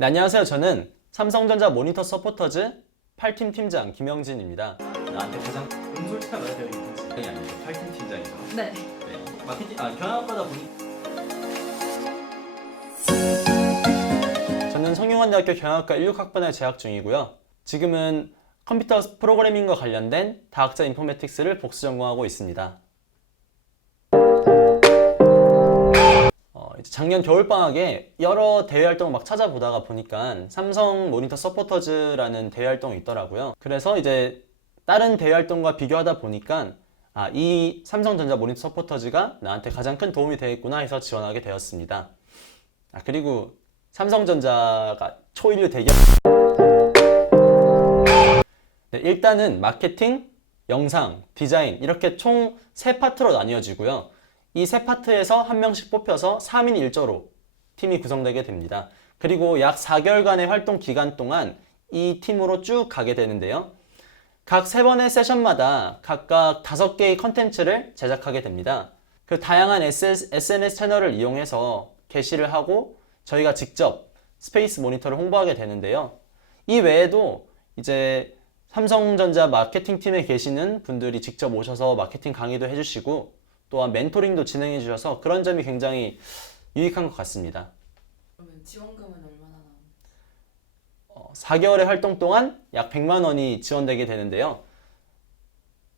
네, 안녕하세요. 저는 삼성전자 모니터 서포터즈 8팀 팀장 김영진입니다. 나한테 가장 솔직하게 말해야 되는 팀장이 아니죠. 8팀 팀장이죠. 네. 네. 마케팅, 경영학과다 보니 저는 성균관대학교 경영학과 16학번에 재학 중이고요. 지금은 컴퓨터 프로그래밍과 관련된 다학자 인포메틱스를 복수 전공하고 있습니다. 작년 겨울방학에 여러 대외 활동을 막 찾아보다가 보니까 삼성 모니터 서포터즈라는 대외 활동이 있더라고요. 그래서 이제 다른 대외 활동과 비교하다 보니까 이 삼성전자 모니터 서포터즈가 나한테 가장 큰 도움이 되겠구나 해서 지원하게 되었습니다. 그리고 삼성전자가 초일류 대기업. 네, 일단은 마케팅, 영상, 디자인 이렇게 총 3파트로 나뉘어지고요. 이 3파트에서 한 명씩 뽑혀서 3인 1조로 팀이 구성되게 됩니다. 그리고 약 4개월간의 활동 기간 동안 이 팀으로 쭉 가게 되는데요. 각 3번의 세션마다 각각 5개의 컨텐츠를 제작하게 됩니다. 그 다양한 SNS 채널을 이용해서 게시를 하고 저희가 직접 스페이스 모니터를 홍보하게 되는데요. 이 외에도 이제 삼성전자 마케팅 팀에 계시는 분들이 직접 오셔서 마케팅 강의도 해주시고 또한 멘토링도 진행해 주셔서 그런 점이 굉장히 유익한 것 같습니다. 그러면 지원금은 얼마나 나옵니까? 4개월의 활동 동안 약 100만 원이 지원되게 되는데요.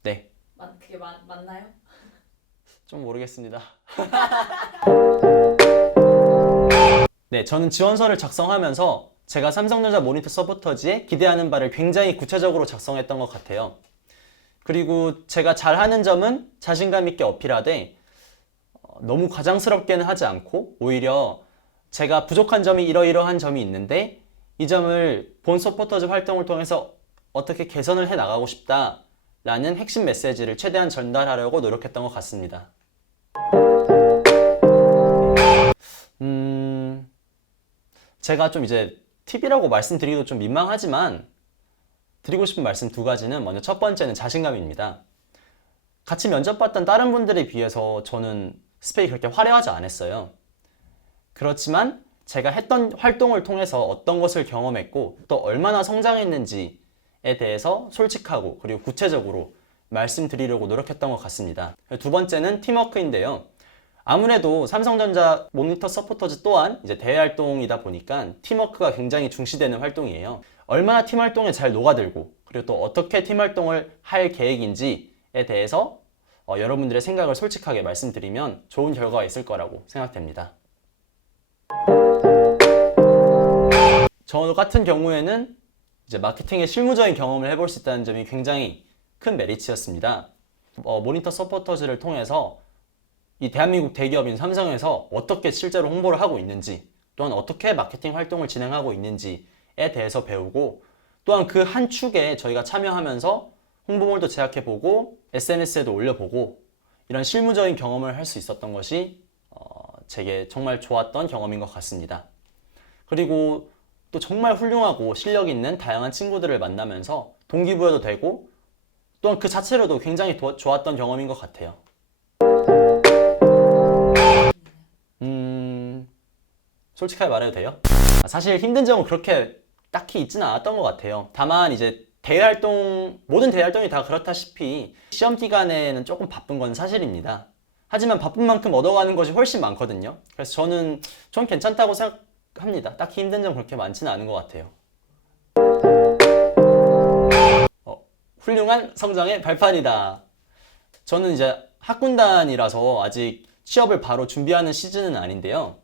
네. 그게 맞나요? 좀 모르겠습니다. 네, 저는 지원서를 작성하면서 제가 삼성전자 모니터 서포터즈에 기대하는 바를 굉장히 구체적으로 작성했던 것 같아요. 그리고 제가 잘하는 점은 자신감 있게 어필하되 너무 과장스럽게는 하지 않고 오히려 제가 부족한 점이 이러이러한 점이 있는데 이 점을 본 서포터즈 활동을 통해서 어떻게 개선을 해 나가고 싶다 라는 핵심 메시지를 최대한 전달하려고 노력했던 것 같습니다. 제가 좀 이제 팁이라고 말씀드리기도 좀 민망하지만 드리고 싶은 말씀 2가지는 먼저 첫 번째는 자신감입니다. 같이 면접 봤던 다른 분들에 비해서 저는 스펙이 그렇게 화려하지 않았어요. 그렇지만 제가 했던 활동을 통해서 어떤 것을 경험했고 또 얼마나 성장했는지에 대해서 솔직하고 그리고 구체적으로 말씀드리려고 노력했던 것 같습니다. 2번째는 팀워크인데요. 아무래도 삼성전자 모니터 서포터즈 또한 이제 대외 활동이다 보니까 팀워크가 굉장히 중시되는 활동이에요. 얼마나 팀 활동에 잘 녹아들고 그리고 또 어떻게 팀 활동을 할 계획인지에 대해서 여러분들의 생각을 솔직하게 말씀드리면 좋은 결과가 있을 거라고 생각됩니다. 저 같은 경우에는 이제 마케팅의 실무적인 경험을 해볼 수 있다는 점이 굉장히 큰 메리트였습니다. 모니터 서포터즈를 통해서 이 대한민국 대기업인 삼성에서 어떻게 실제로 홍보를 하고 있는지 또한 어떻게 마케팅 활동을 진행하고 있는지에 대해서 배우고 또한 그 한 축에 저희가 참여하면서 홍보물도 제작해보고 SNS에도 올려보고 이런 실무적인 경험을 할 수 있었던 것이 제게 정말 좋았던 경험인 것 같습니다. 그리고 또 정말 훌륭하고 실력 있는 다양한 친구들을 만나면서 동기부여도 되고 또한 그 자체로도 굉장히 좋았던 경험인 것 같아요. 솔직하게 말해도 돼요? 사실 힘든 점은 그렇게 딱히 있지는 않았던 것 같아요. 다만 이제 모든 대외 활동이 다 그렇다시피 시험 기간에는 조금 바쁜 건 사실입니다. 하지만 바쁜 만큼 얻어가는 것이 훨씬 많거든요. 그래서 저는 좀 괜찮다고 생각합니다. 딱히 힘든 점 그렇게 많지는 않은 것 같아요. 훌륭한 성장의 발판이다. 저는 이제 학군단이라서 아직 취업을 바로 준비하는 시즌은 아닌데요.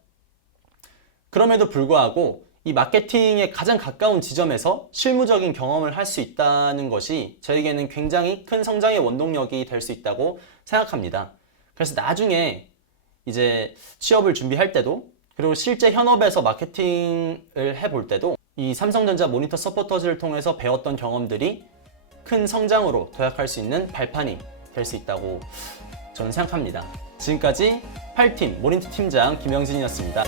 그럼에도 불구하고 이 마케팅에 가장 가까운 지점에서 실무적인 경험을 할 수 있다는 것이 저에게는 굉장히 큰 성장의 원동력이 될 수 있다고 생각합니다. 그래서 나중에 이제 취업을 준비할 때도 그리고 실제 현업에서 마케팅을 해볼 때도 이 삼성전자 모니터 서포터즈를 통해서 배웠던 경험들이 큰 성장으로 도약할 수 있는 발판이 될 수 있다고 저는 생각합니다. 지금까지 8팀 모니터 팀장 김영진이었습니다.